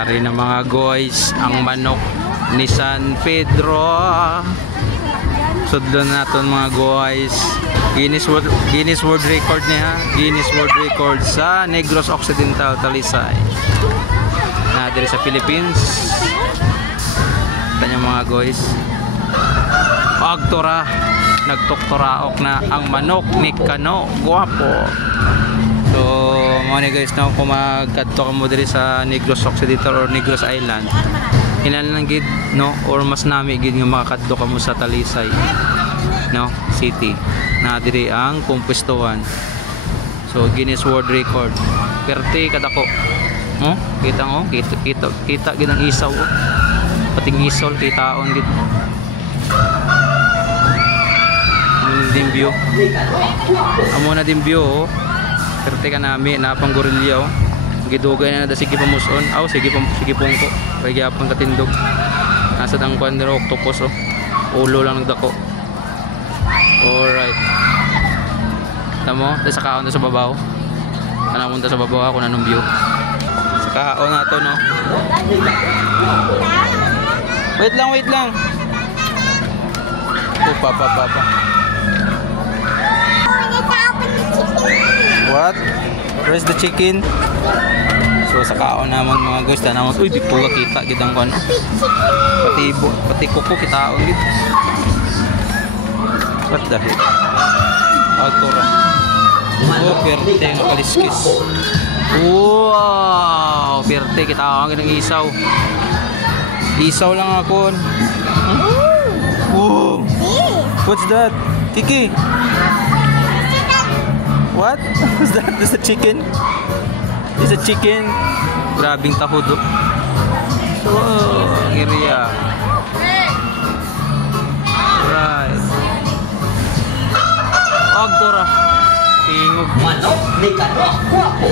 Nari na mga guys, ang manok ni San Pedro. Sudlon naton mga guys. Guinness World Record niya. Guinness World Record sa Negros Occidental, Talisay. Na diri sa Philippines. Kanya mga guys. Agtora, nagtoktoraok na ang manok ni Kano Guapo. So, mga guys, no, kung magkadto ka mo diri sa Negros Occidental or Negros Island, hinalan gid, no, or mas nami gid nga makakadto ka mo sa Talisay, no, city. Na diri ang pumpustuhan. So, Guinness World Record. Perte kadako. Oh, kita mo, kita gid ang isaw. Oh. Pating isol kitaon gid. Din view. Amo na din view. Oh. Perte ka nami na pang gorilya. Oh. Gidugay na sige pamuson. Aw sige pungko. Kay gyapon katindog. Nasa dang kwandero octopus oh. Ulo lang nagdako. Alright. Tamo, sa kaon sa babaw. Ana munta sa babaw ako nanong view. Sa kaon nato no. Wait lang. Oh, papa. What? Where's the chicken? So sa kaon naman mga guys, tanawon. Uy, di ko kita gidang kon. Pati kuko kitaon gid. What the heck? Agtora. Oh, perte nga kaliskis. Wow, perte kitaon gid ang isaw. Isaw lang ako. Wow. What's that? Kiki. What? What's that? Is a chicken? Is a chicken? Grabing tahod. Oh, area. Right. Agtora. Tingog. Manok ni Kano Guapo.